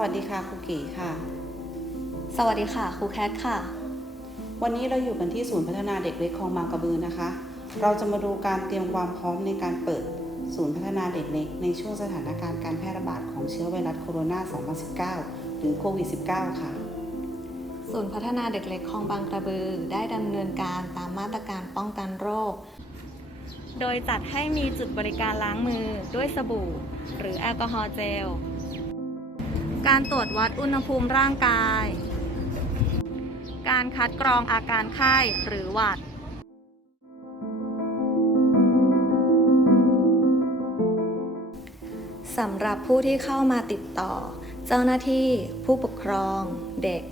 วัสดีค่ะครูเก๋ค่ะ สวัสดีค่ะครูแคทค่ะ วันนี้เราอยู่กันที่ศูนย์พัฒนาเด็กเล็กคลองบางกระบือนะคะ เราจะมาดูการเตรียมความพร้อมในการเปิดศูนย์พัฒนาเด็กเล็กในช่วงสถานการณ์การแพร่ระบาดของเชื้อไวรัสโคโรนา 2019 หรือโควิด -19 ค่ะ ศูนย์พัฒนาเด็กเล็กคลองบางกระบือได้ดำเนินการตามมาตรการป้องกันโรค โดยจัดให้มีจุดบริการล้างมือด้วยสบู่ หรือแอลกอฮอล์เจล การตรวจวัดอุณหภูมิร่างกาย การคัดกรองอาการไข้หรือหวัด สำหรับผู้ที่เข้ามาติดต่อ เจ้าหน้าที่ ผู้ปกครอง เด็ก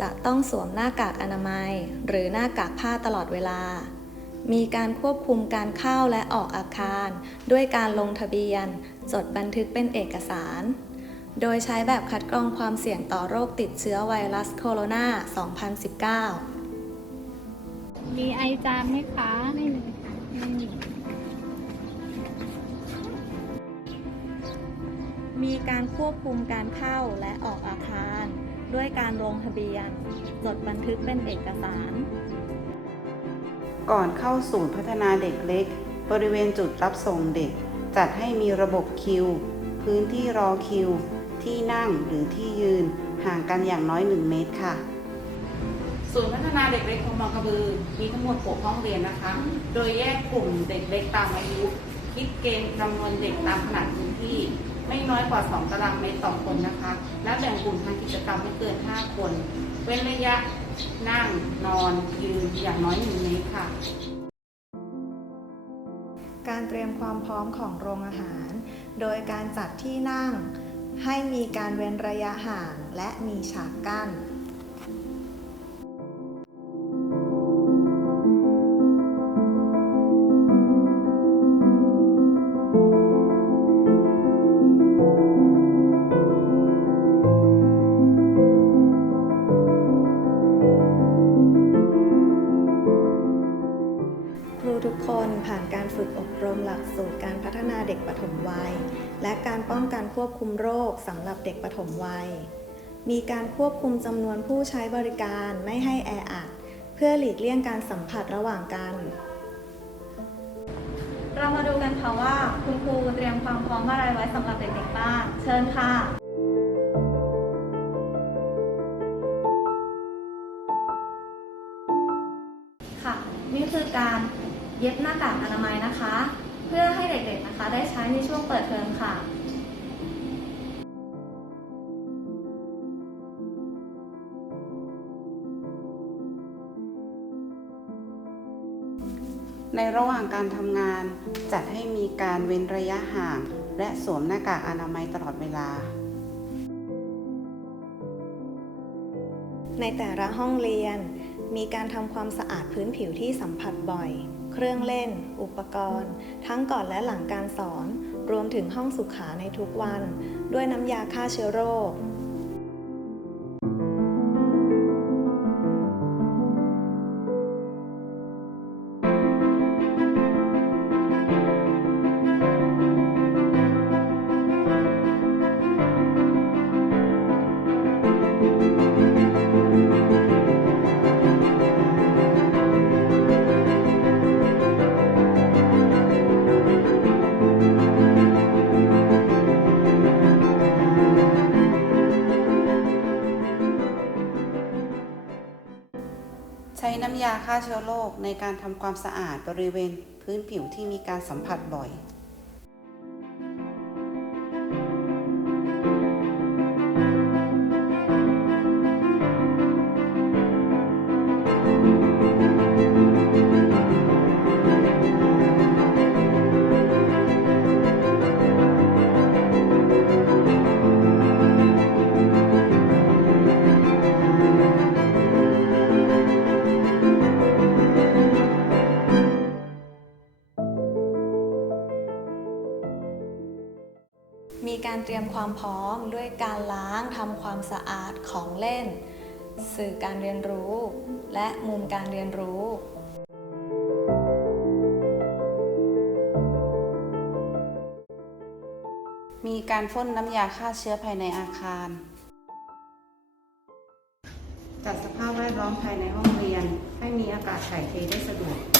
จะต้องสวมหน้ากากอนามัย หรือหน้ากากผ้าตลอดเวลา มีการควบคุมการเข้าและออกอาคาร ด้วยการลงทะเบียน จดบันทึกเป็นเอกสาร โดยใช้แบบคัดกรองความเสี่ยงต่อโรคติดเชื้อไวรัสโคโรนา 2019 มีไอจามไหมคะ ไม่มีไม่มีมีการควบคุมการเข้าและออกอาคาร ด้วยการลงทะเบียน จดบันทึกเป็นเอกสาร ก่อนเข้าศูนย์พัฒนาเด็กเล็ก บริเวณจุดรับส่งเด็ก จัดให้มีระบบคิว พื้นที่รอคิว ที่นั่งหรือที่ยืนห่างกันอย่างน้อย 1 เมตรค่ะ ศูนย์พัฒนาเด็กเล็กคลองบางกระบือ มีทั้งหมด 6 ห้องเรียนนะคะ โดยแยกกลุ่มเด็กเล็กตามอายุ คิดเกณฑ์จำนวนเด็กตามขนาดพื้นที่ ไม่น้อยกว่า 2 ตารางเมตรต่อคนนะคะ และแบ่งกลุ่มทางกิจกรรมไม่เกิน 5 คน เว้นระยะนั่งนอนยืนอย่างน้อย 1 เมตรค่ะ การเตรียมความพร้อมของโรงอาหาร โดยการจัดที่นั่ง ให้มีการเว้นระยะห่างและมีฉากกั้น ทุกคนผ่านการฝึกอบรมหลักสูตรการพัฒนาเด็กปฐมวัย และการป้องกันควบคุมโรคสำหรับเด็กปฐมวัย มีการควบคุมจำนวนผู้ใช้บริการไม่ให้แออัด เพื่อหลีกเลี่ยงการสัมผัสระหว่างกัน เรามาดูกันค่ะว่า คุณครูเตรียมความพร้อมอะไรไว้สำหรับเด็กๆบ้างเชิญค่ะค่ะนี่คือการ เย็บหน้ากากอนามัยนะคะ เพื่อให้เด็กๆนะคะ ได้ใช้ในช่วงเปิดเทอมค่ะในระหว่างการทำงานจัดให้มีการเว้นระยะห่าง และสวมหน้ากากอนามัยตลอดเวลา ในแต่ละห้องเรียน มีการทำความสะอาดพื้นผิวที่สัมผัสบ่อย เครื่องเล่น อุปกรณ์ ทั้งก่อนและหลังการสอน รวมถึงห้องสุขาในทุกวัน ด้วยน้ำยาฆ่าเชื้อโรค ใช้น้ำยาฆ่าเชื้อโรคในการทำความสะอาดบริเวณพื้นผิวที่มีการสัมผัสบ่อย มีการเตรียมความพร้อมด้วยการล้างทำความสะอาดของเล่น สื่อการเรียนรู้ และมุมการเรียนรู้มีการพ่นน้ำยาฆ่าเชื้อภายในอาคาร จัดสภาพแวดล้อมภายในห้องเรียน ให้มีอากาศถ่ายเทได้สะดวก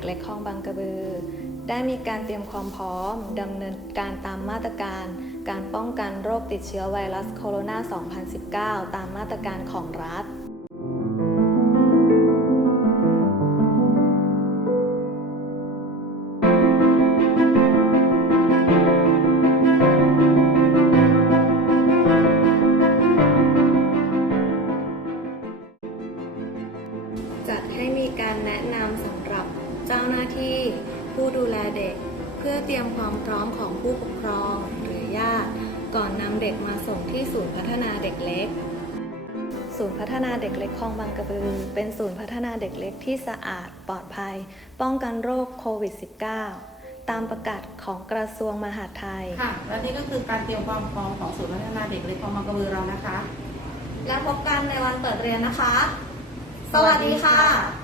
นย์พัฒนาเด็กเล็กคลองบางกระบือ ได้มีการเตรียมความพร้อมดำเนินการตามมาตรการ การป้องกันโรคติดเชื้อไวรัสโคโรนา 2019 ตามมาตรการของรัฐจัดให้มีการแนะนำสำหรับ เจ้าหน้าที่ ผู้ดูแลเด็ก เพื่อเตรียมความพร้อมของผู้ปกครองหรือญาติ ก่อนนำเด็กมาส่งที่ศูนย์พัฒนาเด็กเล็ก ศูนย์พัฒนาเด็กเล็กคลองบางกระบือ เป็นศูนย์พัฒนาเด็กเล็กที่สะอาดปลอดภัย ป้องกันโรคโควิด -19 ตามประกาศของกระทรวงมหาดไทย ค่ะ และนี่ก็คือการเตรียมความพร้อมของศูนย์พัฒนาเด็กเล็กคลองบางกระบือเรานะคะ แล้วพบกันในวันเปิดเรียนนะคะ สวัสดีค่ะ